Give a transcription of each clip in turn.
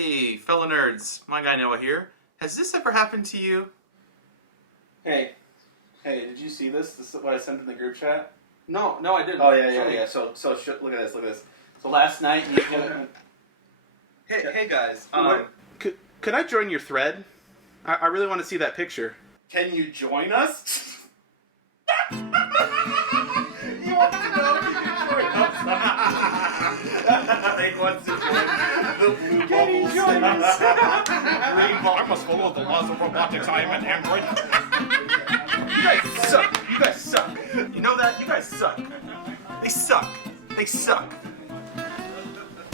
Hey, fellow nerds, my guy Noah here. Has this ever happened to you? Hey, did you see this? This is what I sent in the group chat? No, I didn't. Oh, yeah. So look at this. So last night, Hey guys, Could I join your thread? I really want to see that picture. Can you join us? You want to know if you can join us? He wants to join the BlueBubbles. I must follow the laws of robotics. I am an android. You guys suck. You know that? You guys suck. They suck.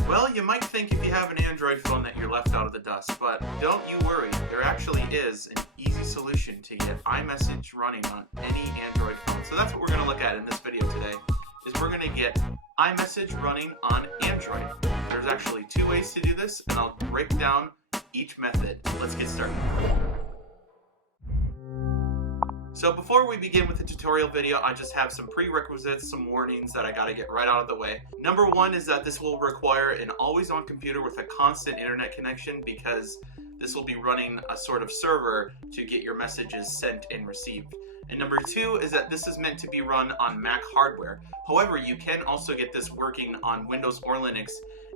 Well, you might think if you have an Android phone that you're left out of the dust, but don't you worry. There actually is an easy solution to get iMessage running on any Android phone. So that's what we're going to look at in this video today, is we're going to get iMessage running on Android. There's actually two ways to do this, and I'll break down each method. Let's get started. So before we begin with the tutorial video, I just have some prerequisites, some warnings that I gotta get right out of the way. Number one is that this will require an always-on computer with a constant internet connection, because this will be running a sort of server to get your messages sent and received. And number two is that this is meant to be run on Mac hardware. However, you can also get this working on Windows or Linux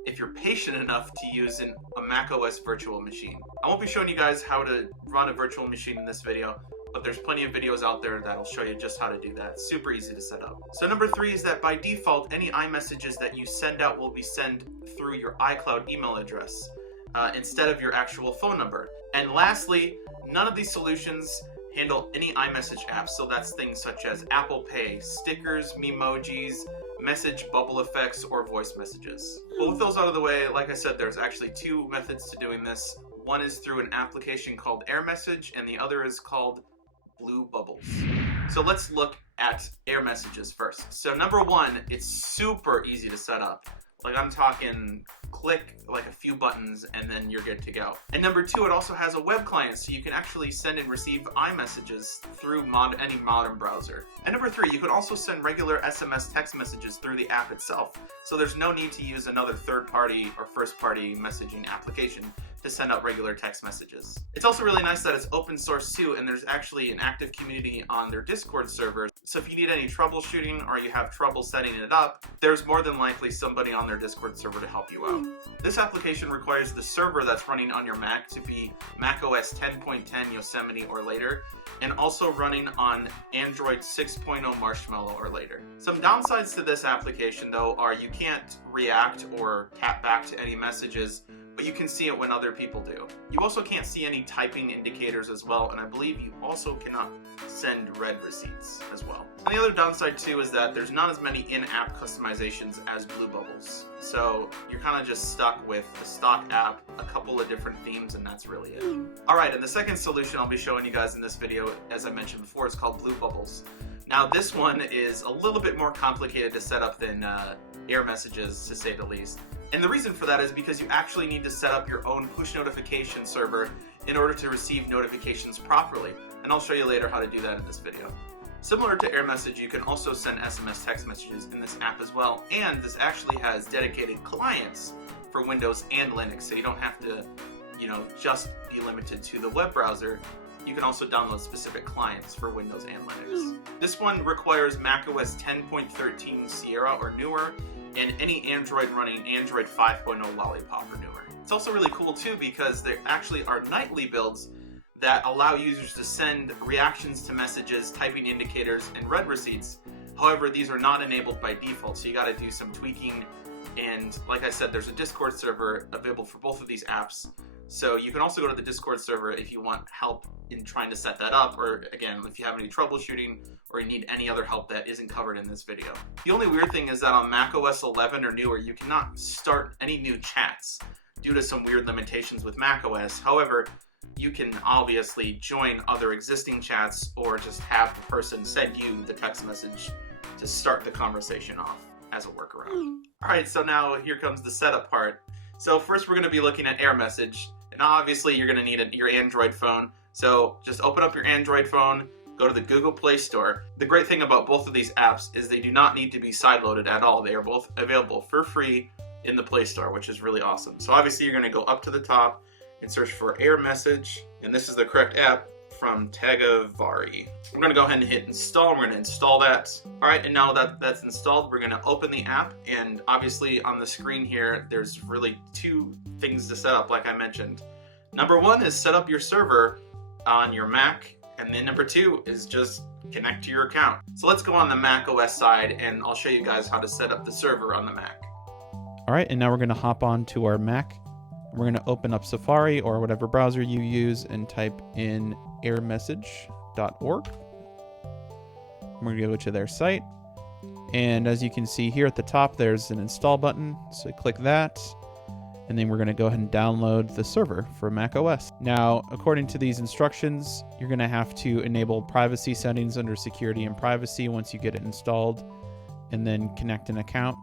if you're patient enough to use a Mac OS virtual machine. I won't be showing you guys how to run a virtual machine in this video, but there's plenty of videos out there that'll show you just how to do that. It's super easy to set up. So number three is that by default, any iMessages that you send out will be sent through your iCloud email address instead of your actual phone number. And lastly, none of these solutions handle any iMessage apps. So that's things such as Apple Pay, stickers, memojis, message bubble effects, or voice messages. But with those out of the way, like I said, there's actually two methods to doing this. One is through an application called AirMessage, and the other is called BlueBubbles. So let's look at AirMessages first. So number one, it's super easy to set up. Like, I'm talking click like a few buttons and then you're good to go. And number two, it also has a web client, so you can actually send and receive iMessages through any modern browser. And number three, you can also send regular SMS text messages through the app itself. So there's no need to use another third-party or first-party messaging application to send out regular text messages. It's also really nice that it's open source too, and there's actually an active community on their Discord server. So if you need any troubleshooting or you have trouble setting it up, there's more than likely somebody on their Discord server to help you out. This application requires the server that's running on your Mac to be macOS 10.10 Yosemite or later, and also running on Android 6.0 Marshmallow or later. Some downsides to this application though are you can't react or tap back to any messages, but you can see it when other people do. You also can't see any typing indicators as well, and I believe you also cannot send read receipts as well. And the other downside too is that there's not as many in-app customizations as BlueBubbles. So you're kind of just stuck with the stock app, a couple of different themes, and that's really it. Alright, and the second solution I'll be showing you guys in this video, as I mentioned before, is called BlueBubbles. Now this one is a little bit more complicated to set up than AirMessages, to say the least. And the reason for that is because you actually need to set up your own push notification server in order to receive notifications properly. And I'll show you later how to do that in this video. Similar to AirMessage, you can also send SMS text messages in this app as well. And this actually has dedicated clients for Windows and Linux, so you don't have to, just be limited to the web browser. You can also download specific clients for Windows and Linux. This one requires macOS 10.13 Sierra or newer, and any Android running Android 5.0 Lollipop or newer. It's also really cool too because there actually are nightly builds that allow users to send reactions to messages, typing indicators, and read receipts. However, these are not enabled by default, so you gotta do some tweaking. And like I said, there's a Discord server available for both of these apps. So you can also go to the Discord server if you want help in trying to set that up, or again, if you have any troubleshooting or you need any other help that isn't covered in this video. The only weird thing is that on macOS 11 or newer, you cannot start any new chats due to some weird limitations with macOS. However, you can obviously join other existing chats or just have the person send you the text message to start the conversation off as a workaround. Alright, so now here comes the setup part. So first we're going to be looking at AirMessage. And obviously you're going to need your Android phone. So just open up your Android phone, go to the Google Play Store. The great thing about both of these apps is they do not need to be sideloaded at all. They are both available for free in the Play Store, which is really awesome. So obviously you're going to go up to the top and search for AirMessage, and this is the correct app from Tagavari. We're going to go ahead and hit install. We're going to install that. All right, and now that that's installed, we're going to open the app, and obviously on the screen here, there's really two things to set up, like I mentioned. Number one is set up your server on your Mac, and then number two is just connect to your account. So let's go on the Mac OS side, and I'll show you guys how to set up the server on the Mac. All right, and now we're going to hop on to our Mac. We're going to open up Safari or whatever browser you use and type in airmessage.org. We're going to go to their site. And as you can see here at the top, there's an install button. So click that. And then we're going to go ahead and download the server for Mac OS. Now, according to these instructions, you're going to have to enable privacy settings under security and privacy once you get it installed, and then connect an account.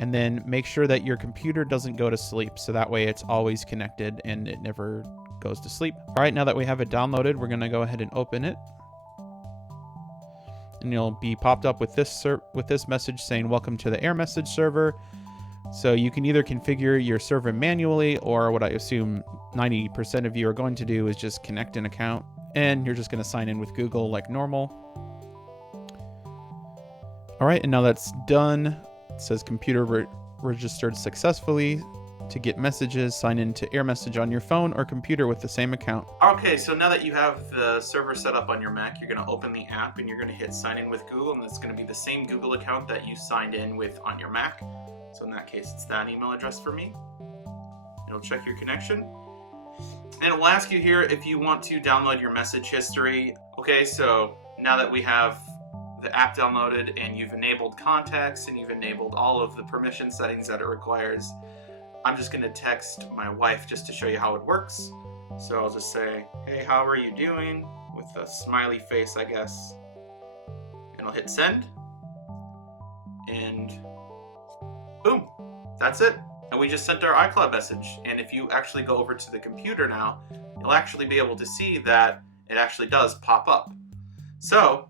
And then make sure that your computer doesn't go to sleep, so that way it's always connected and it never goes to sleep. All right, now that we have it downloaded, we're going to go ahead and open it. And you'll be popped up with this message saying, welcome to the AirMessage server. So you can either configure your server manually, or what I assume 90% of you are going to do is just connect an account, and you're just going to sign in with Google like normal. All right, and now that's done. It says computer registered successfully. To get messages, sign in to AirMessage on your phone or computer with the same account. Okay, so now that you have the server set up on your Mac, you're going to open the app and you're going to hit sign in with Google, and it's going to be the same Google account that you signed in with on your Mac. So in that case, it's that email address for me. It'll check your connection. And it will ask you here if you want to download your message history. Okay, so now that we have the app downloaded and you've enabled contacts and you've enabled all of the permission settings that it requires, I'm just going to text my wife just to show you how it works. So I'll just say, hey, how are you doing? With a smiley face, I guess. And I'll hit send. And boom, that's it. And we just sent our iCloud message. And if you actually go over to the computer now, you'll actually be able to see that it actually does pop up. So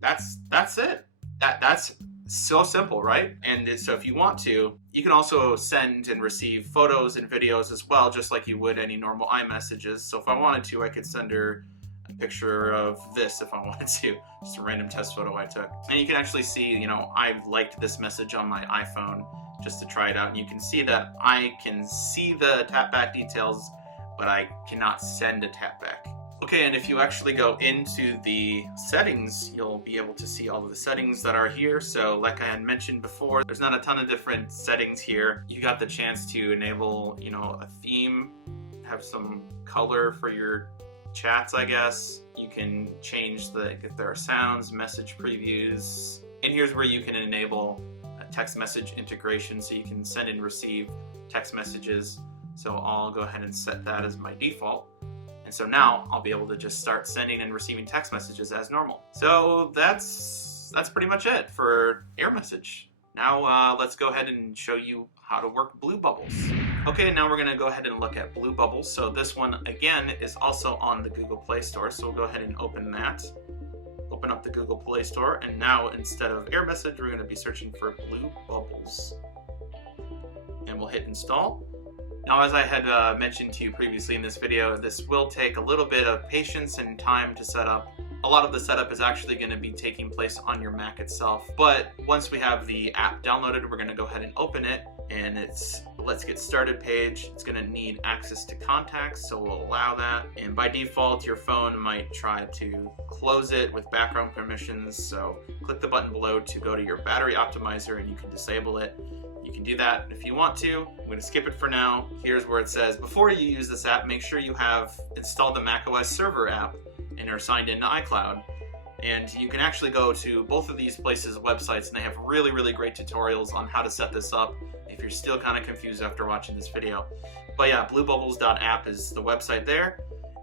that's it. That's so simple, right? And so if you want to, you can also send and receive photos and videos as well, just like you would any normal iMessages. So if I wanted to, I could send her a picture of this if I wanted to, just a random test photo I took. And you can actually see, you know, I've liked this message on my iPhone just to try it out. And you can see that I can see the tap back details, but I cannot send a tap back. Okay, and if you actually go into the settings, you'll be able to see all of the settings that are here. So like I had mentioned before, there's not a ton of different settings here. You got the chance to enable, you know, a theme, have some color for your chats, I guess. You can change if there are sounds, message previews. And here's where you can enable a text message integration, so you can send and receive text messages. So I'll go ahead and set that as my default. And so now I'll be able to just start sending and receiving text messages as normal. So that's pretty much it for AirMessage. Now let's go ahead and show you how to work BlueBubbles. Okay, now we're gonna go ahead and look at BlueBubbles. So this one, again, is also on the Google Play Store. So we'll go ahead and open that. Open up the Google Play Store, and now instead of AirMessage, we're gonna be searching for BlueBubbles. And we'll hit install. Now, as I had mentioned to you previously in this video, this will take a little bit of patience and time to set up. A lot of the setup is actually going to be taking place on your Mac itself. But once we have the app downloaded, we're going to go ahead and open it. And it's Let's Get Started page. It's going to need access to contacts, so we'll allow that. And by default, your phone might try to close it with background permissions. So click the button below to go to your battery optimizer, and you can disable it. You can do that if you want to. I'm going to skip it for now. Here's where it says, before you use this app, make sure you have installed the macOS server app and are signed into iCloud. And you can actually go to both of these places' websites, and they have really, really great tutorials on how to set this up if you're still kind of confused after watching this video. But yeah, bluebubbles.app is the website there.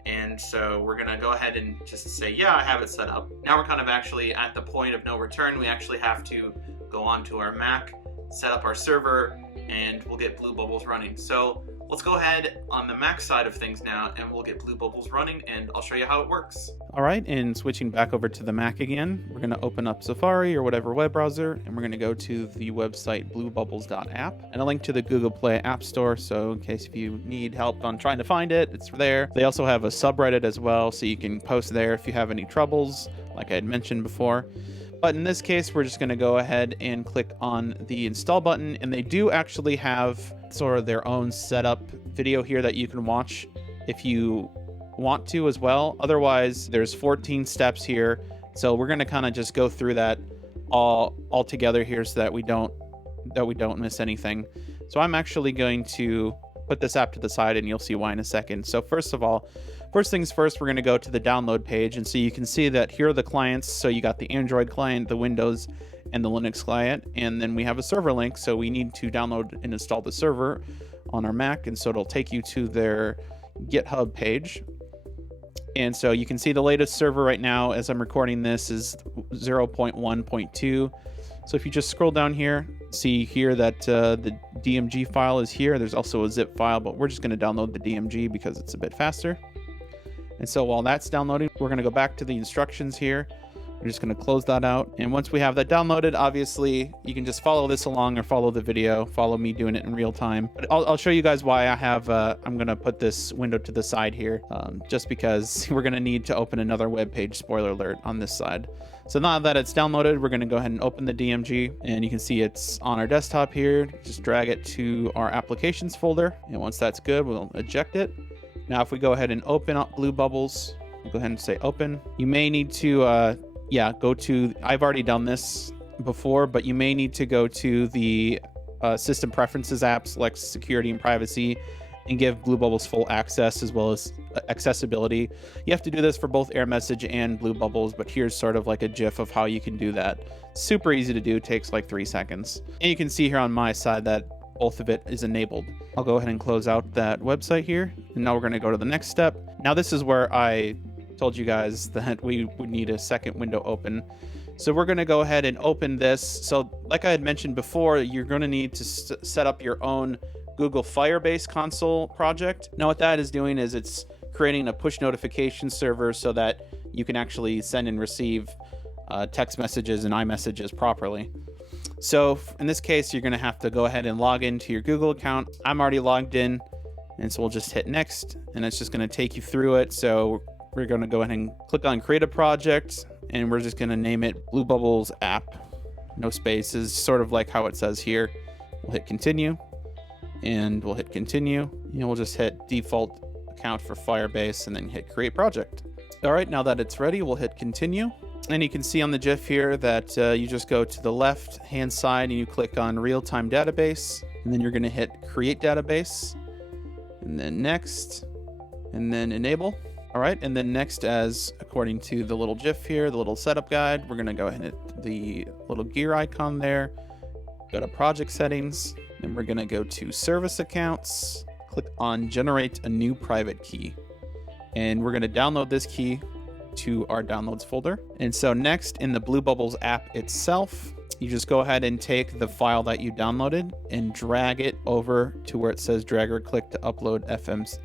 And so we're going to go ahead and just say, yeah, I have it set up. Now we're kind of actually at the point of no return. We actually have to go onto our Mac, set up our server, and we'll get BlueBubbles running. So let's go ahead on the Mac side of things now, and we'll get BlueBubbles running, and I'll show you how it works. All right, and switching back over to the Mac again, we're going to open up Safari or whatever web browser, and we're going to go to the website bluebubbles.app, and a link to the Google Play App Store, so in case if you need help on trying to find it, it's there. They also have a subreddit as well, so you can post there if you have any troubles, like I had mentioned before. But in this case, we're just going to go ahead and click on the install button, and they do actually have sort of their own setup video here that you can watch if you want to as well. Otherwise, there's 14 steps here, so we're going to kind of just go through that all together here so that we don't miss anything. So I'm actually going to put this app to the side, and you'll see why in a second. So first things first, we're going to go to the download page, and so you can see that here are the clients. So you got the Android client, the Windows, and the Linux client, and then we have a server link, so we need to download and install the server on our Mac, and so it'll take you to their GitHub page. And so you can see the latest server right now as I'm recording this is 0.1.2. So if you just scroll down here, see here that the DMG file is here. There's also a zip file, but we're just going to download the DMG because it's a bit faster. And so while that's downloading, we're going to go back to the instructions here. We're just going to close that out. And once we have that downloaded, obviously, you can just follow this along or follow the video, follow me doing it in real time. But I'll show you guys why I have, I'm going to put this window to the side here, just because we're going to need to open another web page, spoiler alert, on this side. So now that it's downloaded, we're going to go ahead and open the DMG, and you can see it's on our desktop here. Just drag it to our applications folder. And once that's good, we'll eject it. Now, if we go ahead and open up BlueBubbles, we'll go ahead and say open. You may need to, go to, I've already done this before, but you may need to go to the System Preferences app, select Security and Privacy, and give BlueBubbles full access as well as accessibility. You have to do this for both AirMessage and BlueBubbles, but here's sort of like a GIF of how you can do that. Super easy to do, takes like 3 seconds. And you can see here on my side that both of it is enabled. I'll go ahead and close out that website here, and now we're going to go to the next step. Now this is where I told you guys that we would need a second window open. So we're going to go ahead and open this. So like I had mentioned before, you're going to need to set up your own Google Firebase console project. Now what that is doing is it's creating a push notification server so that you can actually send and receive text messages and iMessages properly. So in this case, you're going to have to go ahead and log into your Google account. I'm already logged in, and so we'll just hit next, and it's just going to take you through it. So we're going to go ahead and click on create a project, and we're just going to name it BlueBubbles app. No spaces, sort of like how it says here. We'll hit continue, and we'll hit continue, and we'll just hit default account for Firebase, and then hit create project. All right, now that it's ready, we'll hit continue. And you can see on the GIF here that you just go to the left hand side and you click on real-time database, and then you're going to hit create database, and then next, and then enable. All right, and then next, as according to the little GIF here, the little setup guide, we're going to go ahead and hit the little gear icon there, go to project settings, then we're going to go to service accounts, click on generate a new private key, and we're going to download this key to our downloads folder. And so next, in the BlueBubbles app itself, you just go ahead and take the file that you downloaded and drag it over to where it says drag or click to upload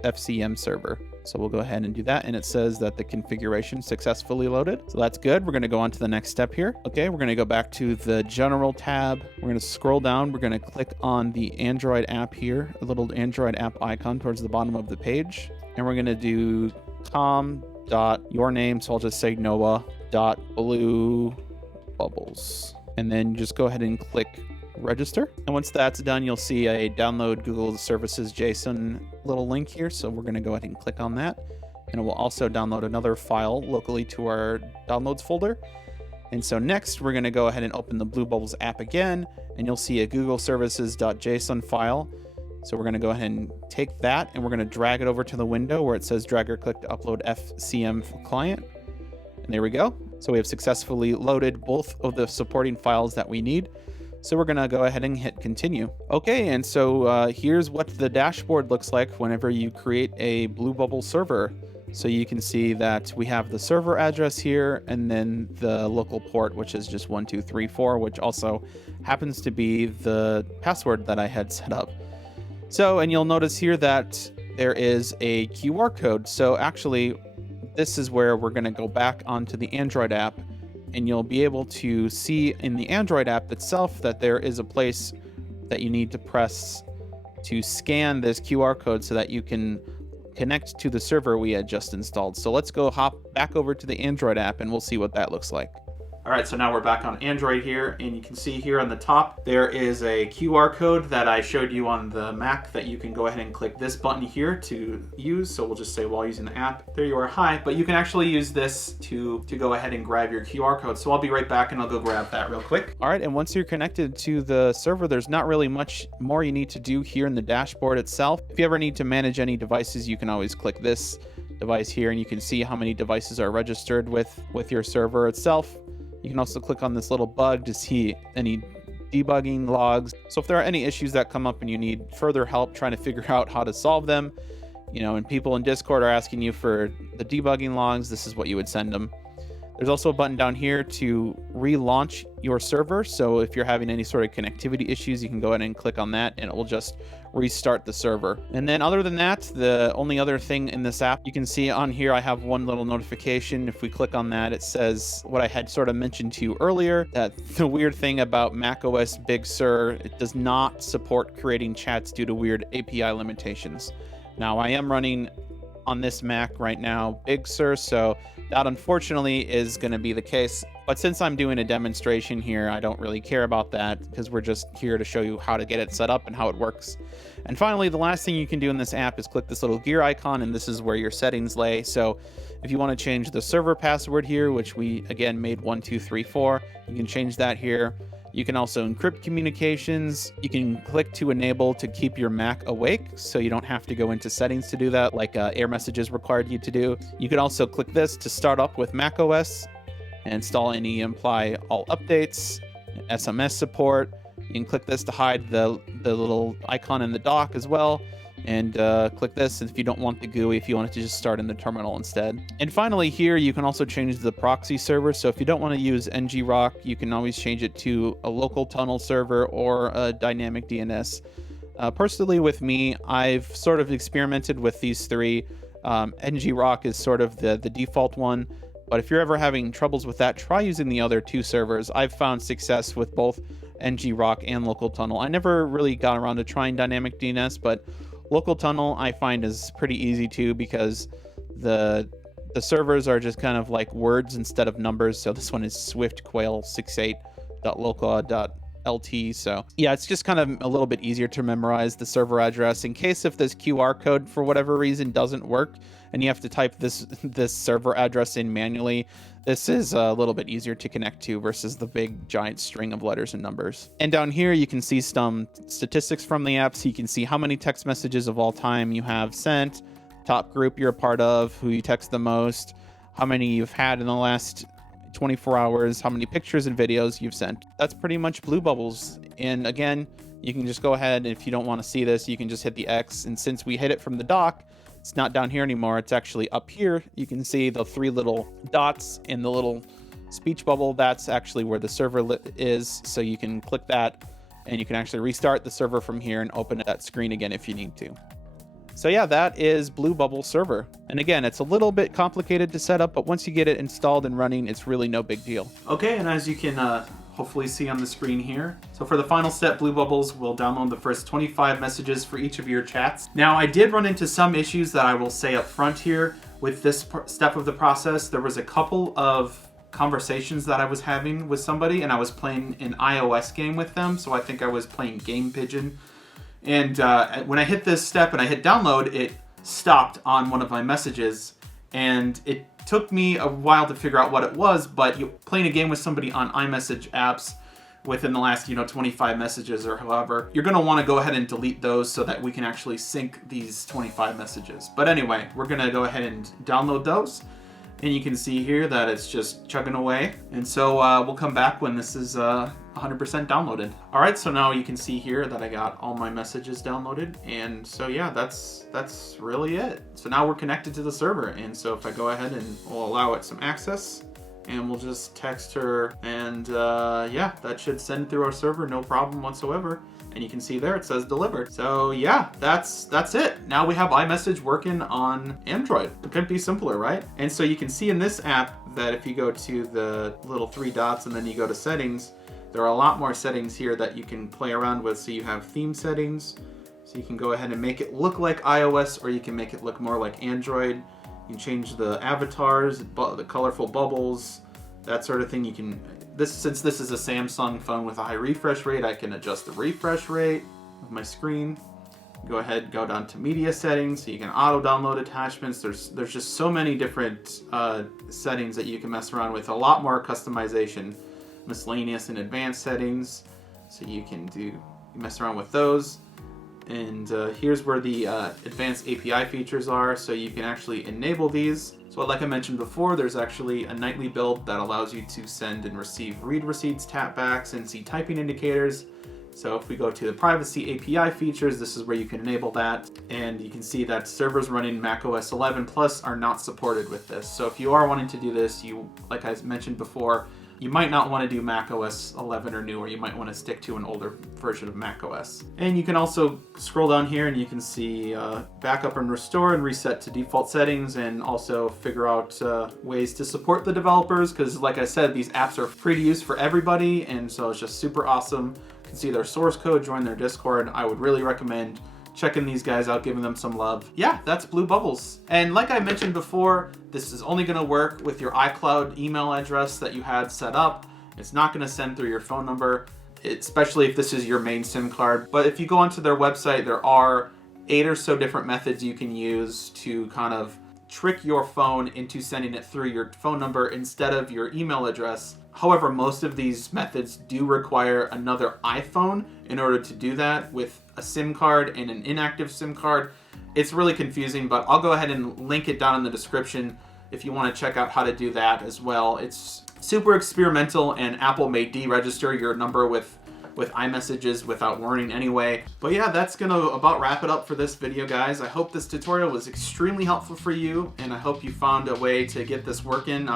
FCM server. So we'll go ahead and do that, and it says that the configuration successfully loaded. So that's good. We're going to go on to the next step here. Okay, we're going to go back to the general tab. We're going to scroll down. We're going to click on the Android app here, a little Android app icon towards the bottom of the page, and we're going to do your name, so I'll just say Noah.BlueBubbles, and then just go ahead and click register. And once that's done, you'll see a download Google Services JSON little link here, so we're going to go ahead and click on that, and it will also download another file locally to our downloads folder. And so next, we're going to go ahead and open the BlueBubbles app again, and you'll see a Google Services.json file. So we're going to go ahead and take that, and we're going to drag it over to the window where it says drag or click to upload FCM client. And there we go. So we have successfully loaded both of the supporting files that we need. So we're going to go ahead and hit continue. Okay, and so here's what the dashboard looks like whenever you create a BlueBubble server. So you can see that we have the server address here and then the local port, which is just 1234, which also happens to be the password that I had set up. So, and you'll notice here that there is a QR code. So actually, this is where we're going to go back onto the Android app, and you'll be able to see in the Android app itself that there is a place that you need to press to scan this QR code so that you can connect to the server we had just installed. So let's go hop back over to the Android app and we'll see what that looks like. All right, so now we're back on Android here, and you can see here on the top, there is a QR code that I showed you on the Mac that you can go ahead and click this button here to use. So we'll just say while using the app, there you are, hi, but you can actually use this to go ahead and grab your QR code. So I'll be right back and I'll go grab that real quick. All right, and once you're connected to the server, there's not really much more you need to do here in the dashboard itself. If you ever need to manage any devices, you can always click this device here and you can see how many devices are registered with your server itself. You can also click on this little bug to see any debugging logs. So if there are any issues that come up and you need further help trying to figure out how to solve them, you know, and people in Discord are asking you for the debugging logs, this is what you would send them. There's also a button down here to relaunch your server. So if you're having any sort of connectivity issues, you can go ahead and click on that and it will just restart the server. And then other than that, the only other thing in this app, you can see on here, I have one little notification. If we click on that, it says what I had sort of mentioned to you earlier, that the weird thing about macOS Big Sur, it does not support creating chats due to weird API limitations. Now I am running on this Mac right now, Big Sur, so that unfortunately is going to be the case. But since I'm doing a demonstration here, I don't really care about that because we're just here to show you how to get it set up and how it works. And finally, the last thing you can do in this app is click this little gear icon, and this is where your settings lay. So if you want to change the server password here, which we again made 1234, you can change that here. You can also encrypt communications. You can click to enable to keep your Mac awake, so you don't have to go into settings to do that, like AirMessages required you to do. You can also click this to start up with macOS and install any imply all updates, SMS support. You can click this to hide the little icon in the dock as well. And click this if you don't want the GUI, if you want it to just start in the terminal instead. And finally here, you can also change the proxy server. So if you don't want to use ngrok, you can always change it to a local tunnel server or a dynamic DNS. Personally with me, I've sort of experimented with these three. ngrok is sort of the default one. But if you're ever having troubles with that, try using the other two servers. I've found success with both ngrok and local tunnel. I never really got around to trying dynamic DNS, but local tunnel I find is pretty easy too, because the servers are just kind of like words instead of numbers. So this one is swiftquail68.local.lt. So yeah, it's just kind of a little bit easier to memorize the server address in case if this QR code for whatever reason doesn't work and you have to type this server address in manually. This is a little bit easier to connect to versus the big giant string of letters and numbers. And down here, you can see some statistics from the app. So you can see how many text messages of all time you have sent, top group you're a part of, who you text the most, how many you've had in the last 24 hours, how many pictures and videos you've sent. That's pretty much BlueBubbles. And again, you can just go ahead, and if you don't want to see this, you can just hit the X. And since we hit it from the dock, it's not down here anymore. It's actually up here. You can see the three little dots in the little speech bubble. That's actually where the server is. So you can click that and you can actually restart the server from here and open that screen again if you need to. So yeah, that is BlueBubbles server. And again, it's a little bit complicated to set up, but once you get it installed and running, it's really no big deal. Okay, and as you can hopefully see on the screen here. So for the final step, BlueBubbles will download the first 25 messages for each of your chats. Now, I did run into some issues that I will say up front here with this step of the process. There was a couple of conversations that I was having with somebody, and I was playing an iOS game with them, so I think I was playing Game Pigeon. And when I hit this step and I hit download, it stopped on one of my messages, and it took me a while to figure out what it was. But playing a game with somebody on iMessage apps within the last 25 messages or however, you're going to want to go ahead and delete those so that we can actually sync these 25 messages. But anyway, we're going to go ahead and download those, and you can see here that it's just chugging away. And so we'll come back when this is 100% downloaded. All right, so now you can see here that I got all my messages downloaded, and so yeah, that's really it. So now we're connected to the server, and so if I go ahead and we'll allow it some access, and we'll just text her, and yeah, that should send through our server, no problem whatsoever. And you can see there it says delivered. So yeah, that's it. Now we have iMessage working on Android. It couldn't be simpler, right? And so you can see in this app that if you go to the little 3 dots and then you go to settings, there are a lot more settings here that you can play around with. So you have theme settings, so you can go ahead and make it look like iOS, or you can make it look more like Android. You can change the avatars, the colorful bubbles, that sort of thing. You can, since this is a Samsung phone with a high refresh rate, I can adjust the refresh rate of my screen. Go ahead, go down to media settings, so you can auto download attachments. There's just so many different settings that you can mess around with. A lot more customization, miscellaneous and advanced settings, so you can mess around with those. And here's where the advanced API features are, so you can actually enable these. So like I mentioned before, there's actually a nightly build that allows you to send and receive read receipts, tapbacks, and see typing indicators. So if we go to the privacy API features, this is where you can enable that. And you can see that servers running macOS 11 Plus are not supported with this. So if you are wanting to do this, like I mentioned before, you might not want to do macOS 11 or newer. You might want to stick to an older version of macOS. And you can also scroll down here and you can see backup and restore and reset to default settings, and also figure out ways to support the developers, because like I said, these apps are free to use for everybody, and so it's just super awesome. You can see their source code, join their Discord. I would really recommend checking these guys out, giving them some love. Yeah, that's BlueBubbles. And like I mentioned before, this is only gonna work with your iCloud email address that you had set up. It's not gonna send through your phone number, especially if this is your main SIM card. But if you go onto their website, there are 8 or so different methods you can use to kind of trick your phone into sending it through your phone number instead of your email address. However, most of these methods do require another iPhone in order to do that, with a SIM card and an inactive SIM card. It's really confusing, but I'll go ahead and link it down in the description if you want to check out how to do that as well. It's super experimental, and Apple may deregister your number with iMessages without warning anyway. But yeah, that's gonna about wrap it up for this video, guys. I hope this tutorial was extremely helpful for you, and I hope you found a way to get this working,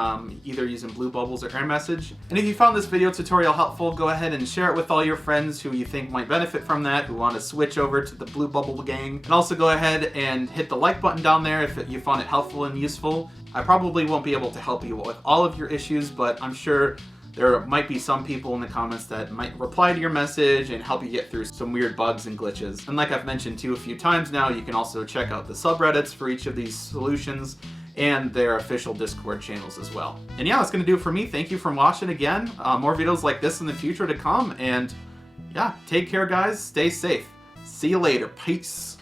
either using BlueBubbles or AirMessage. And if you found this video tutorial helpful, go ahead and share it with all your friends who you think might benefit from that, who want to switch over to the BlueBubble gang. And also go ahead and hit the like button down there if you found it helpful and useful. I probably won't be able to help you with all of your issues, but I'm sure there might be some people in the comments that might reply to your message and help you get through some weird bugs and glitches. And like I've mentioned too a few times now, you can also check out the subreddits for each of these solutions and their official Discord channels as well. And yeah, that's gonna do it for me. Thank you for watching again. More videos like this in the future to come. And yeah, take care, guys. Stay safe. See you later. Peace.